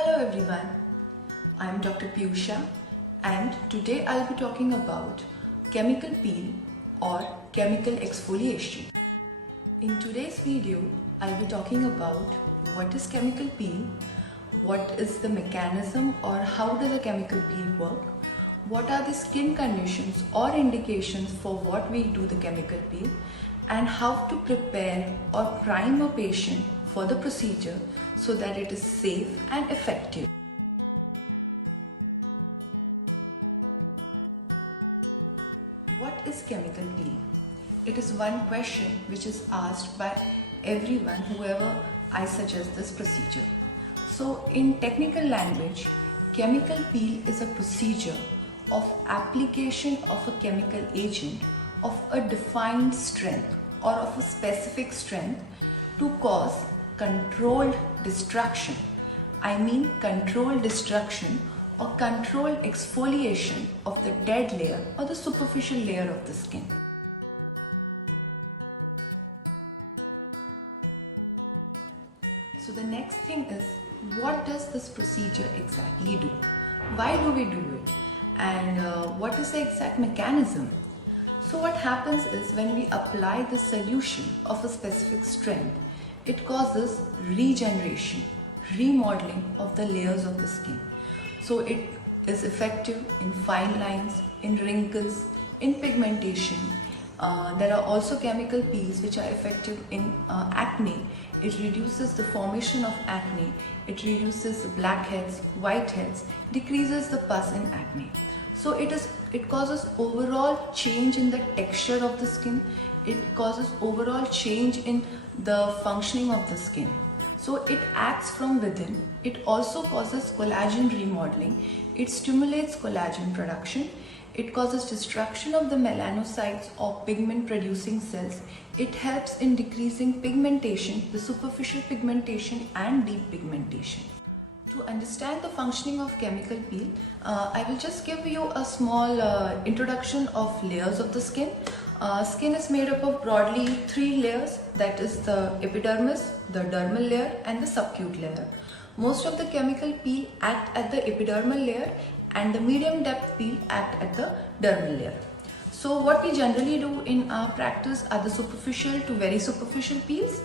Hello everyone, I am Dr. Piyusha and today I'll be talking about chemical peel or chemical exfoliation. In today's video, I'll be talking about what is chemical peel, what is the mechanism or how does a chemical peel work, what are the skin conditions or indications for what we do the chemical peel, and how to prepare or prime a patient for the procedure so that it is safe and effective. What is chemical peel? It is one question which is asked by everyone whoever I suggest this procedure. So in technical language, chemical peel is a procedure of application of a chemical agent of a defined strength or of a specific strength to cause controlled destruction. I mean controlled destruction or controlled exfoliation of the dead layer or the superficial layer of the skin. So the next thing is, what does this procedure exactly do? Why do we do it? And what is the exact mechanism? So what happens is when we apply the solution of a specific strength, it causes regeneration, remodeling of the layers of the skin. So it is effective in fine lines, in wrinkles, in pigmentation. There are also chemical peels which are effective in acne. It reduces the formation of acne, it reduces blackheads, whiteheads, decreases the pus in acne. So it causes overall change in the texture of the skin, it causes overall change in the functioning of the skin. So it acts from within, it also causes collagen remodeling, it stimulates collagen production, it causes destruction of the melanocytes or pigment producing cells. It helps in decreasing pigmentation, the superficial pigmentation and deep pigmentation. To understand the functioning of chemical peel, I will just give you a small introduction of layers of the skin. Skin is made up of broadly 3 layers, that is the epidermis, the dermal layer and the subcute layer. Most of the chemical peel act at the epidermal layer and the medium depth peel act at the dermal layer. So what we generally do in our practice are the superficial to very superficial peels.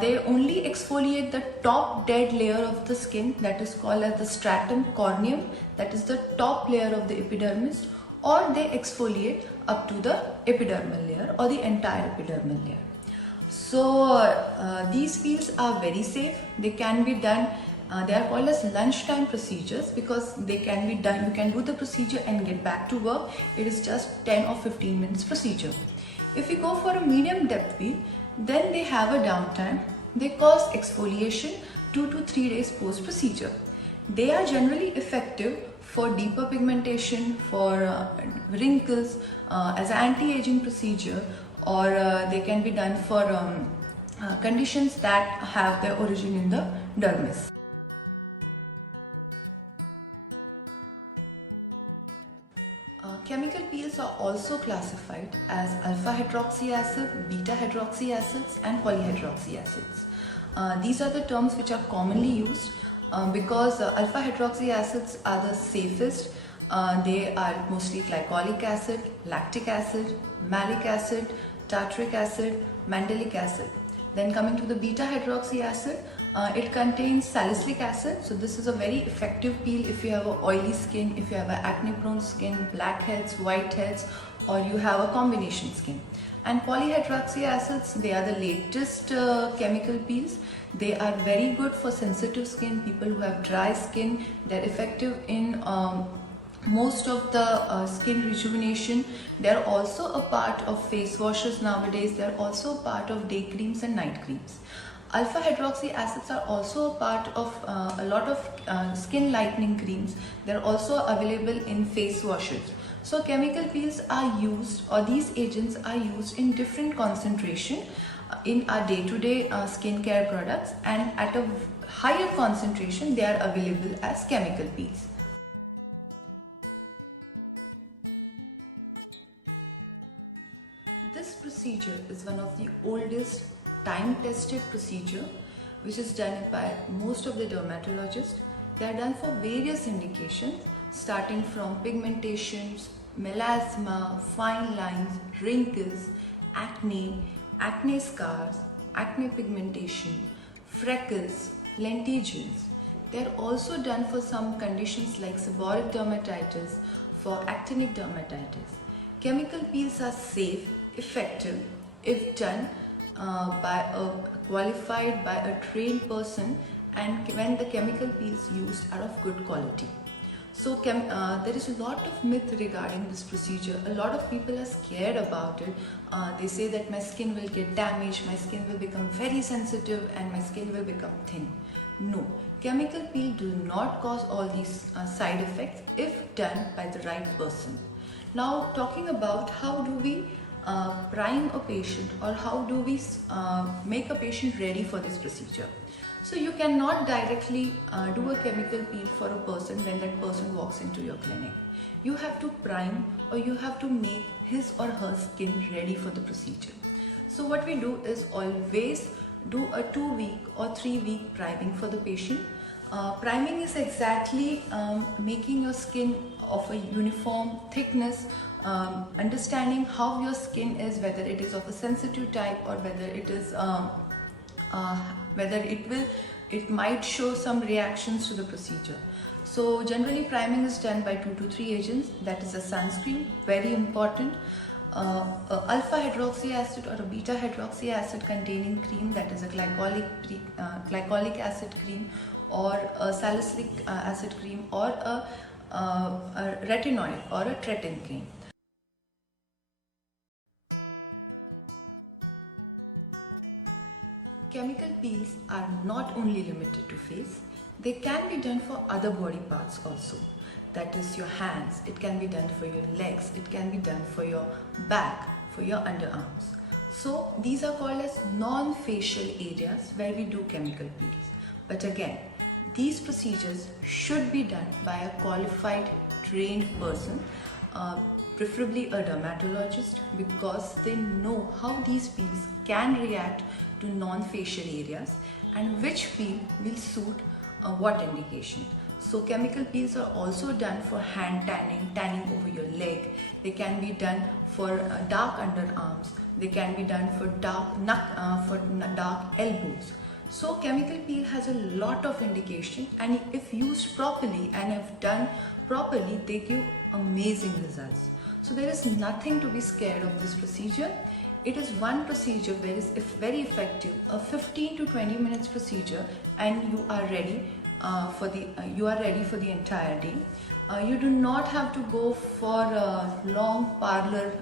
They only exfoliate the top dead layer of the skin, that is called as the stratum corneum, that is the top layer of the epidermis, or they exfoliate up to the epidermal layer or the entire epidermal layer. So these peels are very safe. They can be done, they are called as lunchtime procedures because they can be done, you can do the procedure and get back to work. It is just 10 or 15 minutes procedure. If we go for a medium depth peel, then they have a downtime. They cause exfoliation 2 to 3 days post procedure. They are generally effective for deeper pigmentation, for wrinkles, as an anti-aging procedure, or they can be done for conditions that have their origin in the dermis. Chemical peels are also classified as alpha hydroxy acid, beta hydroxy acids and polyhydroxy acids. These are the terms which are commonly used because alpha hydroxy acids are the safest. They are mostly glycolic acid, lactic acid, malic acid, tartaric acid, mandelic acid. Then coming to the beta hydroxy acid, it contains salicylic acid. So this is a very effective peel if you have an oily skin, if you have an acne prone skin, blackheads, whiteheads, or you have a combination skin. And polyhydroxy acids, they are the latest chemical peels. They are very good for sensitive skin, people who have dry skin. They're effective in most of the skin rejuvenation. They're also a part of face washes nowadays. They're also a part of day creams and night creams. Alpha hydroxy acids are also a part of a lot of skin lightening creams. They're also available in face washes. So chemical peels are used, or these agents are used in different concentration in our day-to-day skincare products, and at a higher concentration they are available as chemical peels. This procedure is one of the oldest time-tested procedure which is done by most of the dermatologists. They are done for various indications starting from pigmentations, melasma, fine lines, wrinkles, acne scars, acne pigmentation, freckles, lentigens. They are also done for some conditions like seborrheic dermatitis, for actinic dermatitis. Chemical peels are safe, effective if done qualified by a trained person, and when the chemical peels used are of good quality. So there is a lot of myth regarding this procedure. A lot of people are scared about it. They say that my skin will get damaged, my skin will become very sensitive, and my skin will become thin. No, chemical peel do not cause all these side effects if done by the right person. Now, talking about how do we prime a patient, or how do we make a patient ready for this procedure. So you cannot directly do a chemical peel for a person when that person walks into your clinic. You have to prime, or you have to make his or her skin ready for the procedure. So what we do is always do a 2-week or 3-week priming for the patient. Priming is exactly making your skin of a uniform thickness, understanding how your skin is, whether it is of a sensitive type, or whether it is it might show some reactions to the procedure. So generally priming is done by 2 to 3 agents. That is a sunscreen, very important, alpha hydroxy acid or a beta hydroxy acid containing cream, that is a glycolic acid cream, or a salicylic acid cream, or a retinoid or a tretin cream. Chemical peels are not only limited to face, they can be done for other body parts also. That is your hands, it can be done for your legs, it can be done for your back, for your underarms. So these are called as non-facial areas where we do chemical peels. But again, these procedures should be done by a qualified, trained person, preferably a dermatologist, because they know how these peels can react to non-facial areas and which peel will suit what indication. So chemical peels are also done for hand tanning over your leg. They can be done for dark underarms. They can be done for dark elbows. So chemical peel has a lot of indication, and if used properly and if done properly, they give amazing results. So there is nothing to be scared of this procedure. It is one procedure very effective, a 15 to 20 minutes procedure, and you are ready for the entire day. You do not have to go for long parlor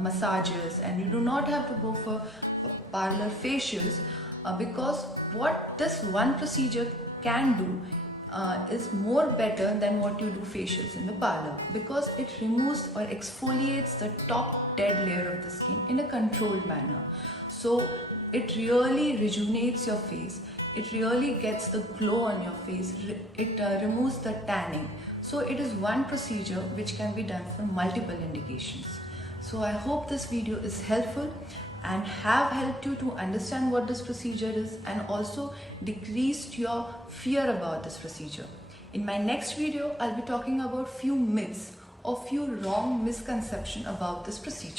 massages, and you do not have to go for parlor facials, because what this one procedure can do is more better than what you do facials in the parlor, because it removes or exfoliates the top dead layer of the skin in a controlled manner. So it really rejuvenates your face, it really gets the glow on your face, it removes the tanning. So it is one procedure which can be done for multiple indications. So I hope this video is helpful and have helped you to understand what this procedure is, and also decreased your fear about this procedure. In my next video, I'll be talking about few myths or few wrong misconceptions about this procedure.